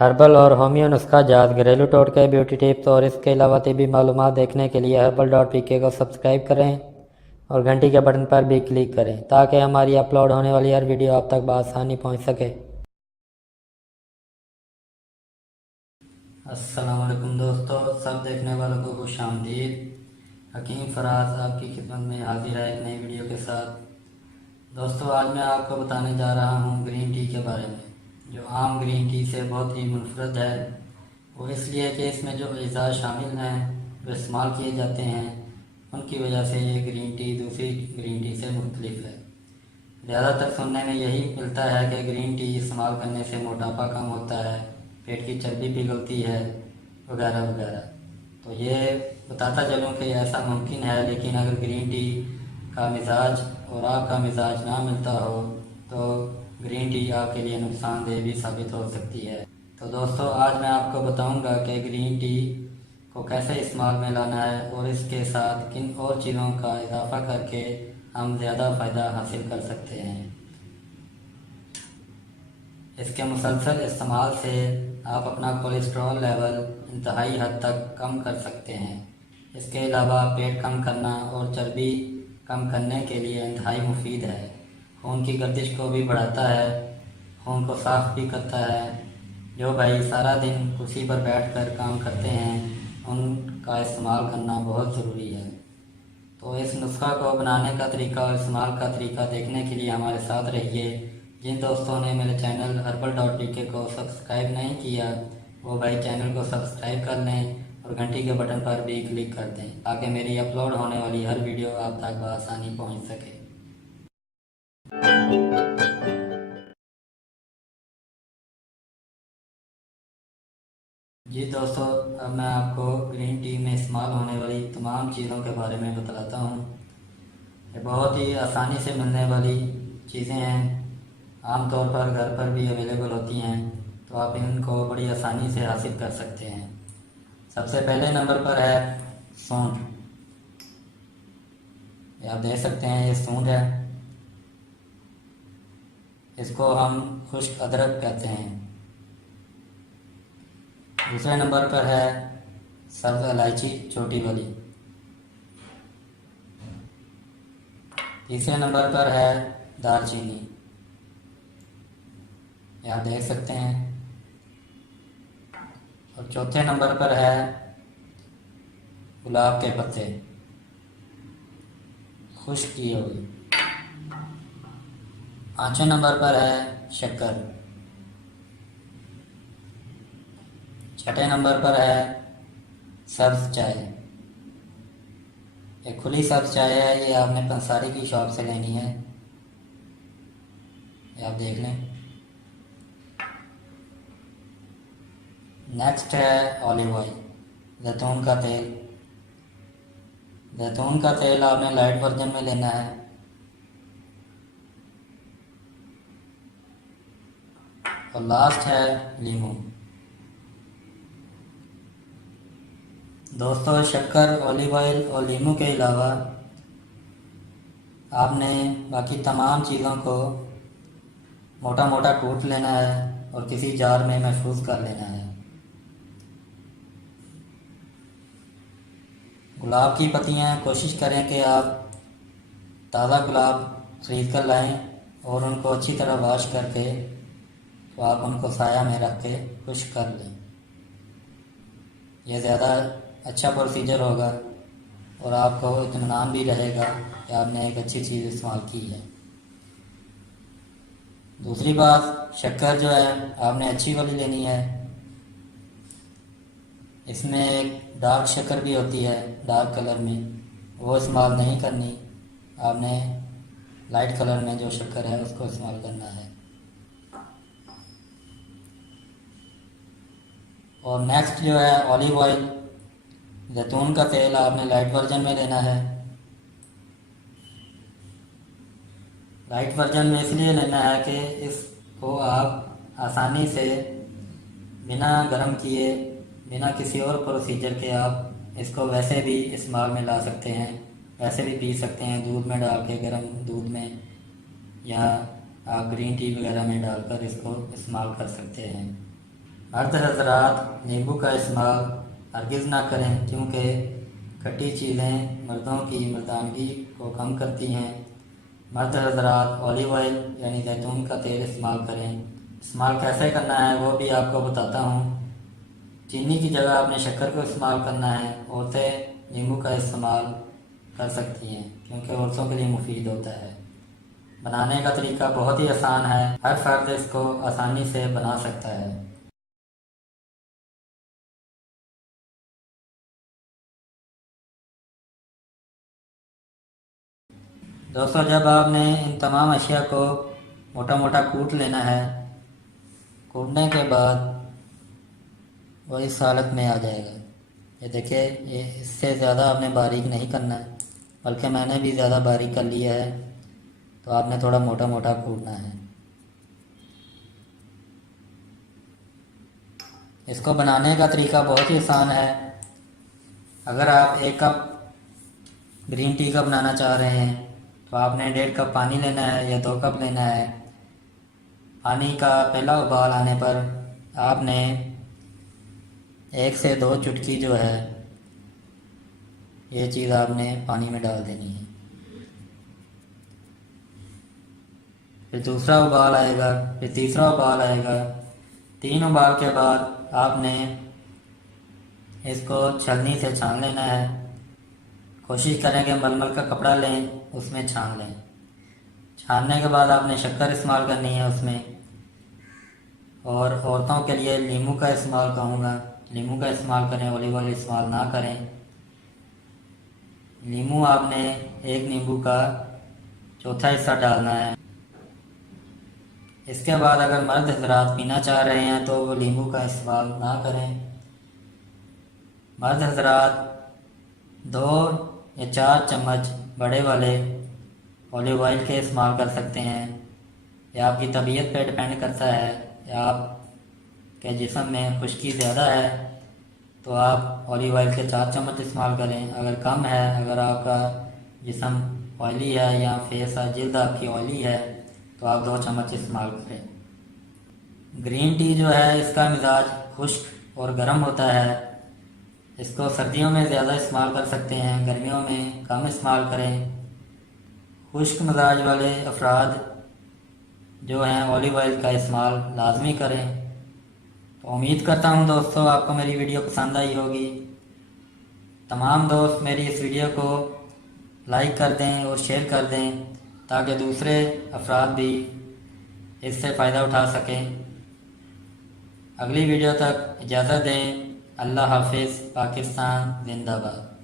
Herbal और homeo नुस्खा जात, घरेलू टोटके, ब्यूटी टिप्स और इसके अलावा तिबी मालूमात देखने के लिए herbal.pk को सब्सक्राइब करें और घंटी के बटन पर भी क्लिक करें ताकि हमारी अपलोड होने वाली हर वीडियो आप तक बआसानी पहुंच सके। अस्सलाम वालेकुम दोस्तों, सब देखने वालों को खुश आमदीद। हकीम फराज आपकी खिदमत में हाजिर है एक नई वीडियो के साथ। दोस्तों, आज मैं आपको बताने जा रहा हूँ ग्रीन टी के बारे में, जो आम ग्रीन टी से बहुत ही मुनफरद है। वो इसलिए कि इसमें जो अज़ा शामिल हैं जो इस्तेमाल किए जाते हैं उनकी वजह से ये ग्रीन टी दूसरी ग्रीन टी से मुख्तलिफ है। ज़्यादातर सुनने में यही मिलता है कि ग्रीन टी इस्तेमाल करने से मोटापा कम होता है, पेट की चर्बी पिघलती है, वगैरह वगैरह। तो ये बताता चलूँ कि ऐसा मुमकिन है, लेकिन अगर ग्रीन टी का मिजाज और आपका मिजाज ना मिलता हो तो ग्रीन टी आपके लिए नुकसानदेह भी साबित हो सकती है। तो दोस्तों, आज मैं आपको बताऊंगा कि ग्रीन टी को कैसे इस्तेमाल में लाना है और इसके साथ किन और चीज़ों का इजाफा करके हम ज़्यादा फ़ायदा हासिल कर सकते हैं। इसके मुसलसल इस्तेमाल से आप अपना कोलेस्ट्रॉल लेवल इंतहाई हद तक कम कर सकते हैं। इसके अलावा पेट कम करना और चर्बी कम करने के लिए इंतहाई मुफीद है। खून की गर्दिश को भी बढ़ाता है, खून को साफ भी करता है। जो भाई सारा दिन कुर्सी पर बैठकर काम करते हैं उनका इस्तेमाल करना बहुत ज़रूरी है। तो इस नुस्खा को बनाने का तरीका और इस्तेमाल का तरीका देखने के लिए हमारे साथ रहिए। जिन दोस्तों ने मेरे चैनल herbal.pk को सब्सक्राइब नहीं किया वो भाई चैनल को सब्सक्राइब कर लें और घंटी के बटन पर भी क्लिक कर दें ताकि मेरी अपलोड होने वाली हर वीडियो आप तक बआसानी पहुंच सके। जी दोस्तों, अब मैं आपको ग्रीन टी में इस्तेमाल होने वाली तमाम चीज़ों के बारे में बतलाता हूँ। ये बहुत ही आसानी से मिलने वाली चीज़ें हैं, आमतौर पर घर पर भी अवेलेबल होती हैं, तो आप इनको बड़ी आसानी से हासिल कर सकते हैं। सबसे पहले नंबर पर है सूंठ। ये आप देख सकते हैं, ये सूंठ है। इसको हम खुश्क अदरक कहते हैं। दूसरे नंबर पर है सब्ज़ इलायची छोटी वाली। तीसरे नंबर पर है दालचीनी, ये आप देख सकते हैं। और चौथे नंबर पर है गुलाब के पत्ते खुश्क किए हुए। पाँचवें नंबर पर है शक्कर। छठे नंबर पर है सब्ज़ चाय। एक खुली सब्ज़ चाय है, ये आपने पंसारी की शॉप से लेनी है, ये आप देख लें। नेक्स्ट है ऑलिव ऑयल, जैतून का तेल। जैतून का तेल आपने लाइट वर्जन में लेना है। और लास्ट है लीमू। दोस्तों, शक्कर, ऑलिव ऑयल और लीमू के अलावा आपने बाकी तमाम चीज़ों को मोटा मोटा कूट लेना है और किसी जार में महफूज कर लेना है। गुलाब की पत्तियाँ कोशिश करें कि आप ताज़ा गुलाब ख़रीद कर लाएँ और उनको अच्छी तरह वॉश करके तो आप उनको साया में रख के खुश्क कर लें। यह ज़्यादा अच्छा प्रोसीजर होगा और आपको इत्मीनान भी रहेगा कि आपने एक अच्छी चीज़ इस्तेमाल की है। दूसरी बात, शक्कर जो है आपने अच्छी वाली लेनी है। इसमें एक डार्क शक्कर भी होती है डार्क कलर में, वो इस्तेमाल नहीं करनी। आपने लाइट कलर में जो शक्कर है उसको इस्तेमाल करना है। और नेक्स्ट जो है ऑलिव ऑयल, जैतून का तेल आपने लाइट वर्जन में लेना है। लाइट वर्जन में इसलिए लेना है कि इसको आप आसानी से बिना गर्म किए, बिना किसी और प्रोसीजर के आप इसको वैसे भी इस्तेमाल में ला सकते हैं, वैसे भी पी सकते हैं दूध में डाल के, गर्म दूध में, या आप ग्रीन टी वगैरह में डालकर इसको इस्तेमाल कर सकते हैं। मर्द हजरात नींबू का इस्तेमाल हरगिज़ ना करें, क्योंकि खट्टी चीज़ें मर्दों की मर्दानगी को कम करती हैं। मर्द हजरात ऑलिव ऑयल यानी जैतून का तेल इस्तेमाल करें। इस्तेमाल कैसे करना है वो भी आपको बताता हूँ। चीनी की जगह आपने शक्कर को इस्तेमाल करना है। औरतें नींबू का इस्तेमाल कर सकती हैं, क्योंकि औरतों के लिए मुफीद होता है। बनाने का तरीका बहुत ही आसान है, हर फर्द इसको आसानी से बना सकता है। दोस्तों, जब आपने इन तमाम अशिया को मोटा मोटा कूट लेना है, कूटने के बाद वो इस हालत में आ जाएगा। ये देखिए, ये इससे ज़्यादा आपने बारीक नहीं करना है, बल्कि मैंने भी ज़्यादा बारीक कर लिया है, तो आपने थोड़ा मोटा मोटा कूटना है। इसको बनाने का तरीका बहुत ही आसान है। अगर आप 1 कप ग्रीन टी का बनाना चाह रहे हैं तो आपने 1.5 कप पानी लेना है या 2 कप लेना है। पानी का पहला उबाल आने पर आपने 1 से 2 चुटकी जो है ये चीज़ आपने पानी में डाल देनी है। फिर दूसरा उबाल आएगा, फिर तीसरा उबाल आएगा। 3 उबाल के बाद आपने इसको छलनी से छान लेना है। कोशिश करें कि मलमल का कपड़ा लें, उसमें छान लें। छानने के बाद आपने शक्कर इस्तेमाल करनी है उसमें। और औरतों के लिए नींबू का इस्तेमाल कहूँगा, नींबू का इस्तेमाल करें, ऑलिव ऑयल इस्तेमाल ना करें। नींबू आपने 1 नींबू का चौथा हिस्सा डालना है। इसके बाद अगर मर्द हजरात पीना चाह रहे हैं तो वो नींबू का इस्तेमाल ना करें। मर्द हजरात 2 या 4 चम्मच बड़े वाले ऑलिव ऑयल के इस्तेमाल कर सकते हैं। यह आपकी तबीयत पे डिपेंड करता है। या आपके जिस्म में खुश्की ज़्यादा है तो आप ऑलिव ऑयल के 4 चम्मच इस्तेमाल करें। अगर कम है, अगर आपका जिस्म ऑयली है या फेस या जिल्द आपकी ऑयली है तो आप 2 चम्मच इस्तेमाल करें। ग्रीन टी जो है इसका मिजाज खुश्क और गर्म होता है। इसको सर्दियों में ज़्यादा इस्तेमाल कर सकते हैं, गर्मियों में कम इस्तेमाल करें। खुश्क मिजाज वाले अफराद जो हैं ऑलिव ऑयल का इस्तेमाल लाजमी करें। तो उम्मीद करता हूँ दोस्तों आपको मेरी वीडियो पसंद आई होगी। तमाम दोस्त मेरी इस वीडियो को लाइक कर दें और शेयर कर दें, ताकि दूसरे अफराद भी इससे फ़ायदा उठा सकें। अगली वीडियो तक इजाज़त दें। अल्लाह हाफिज़। पाकिस्तान जिंदाबाद।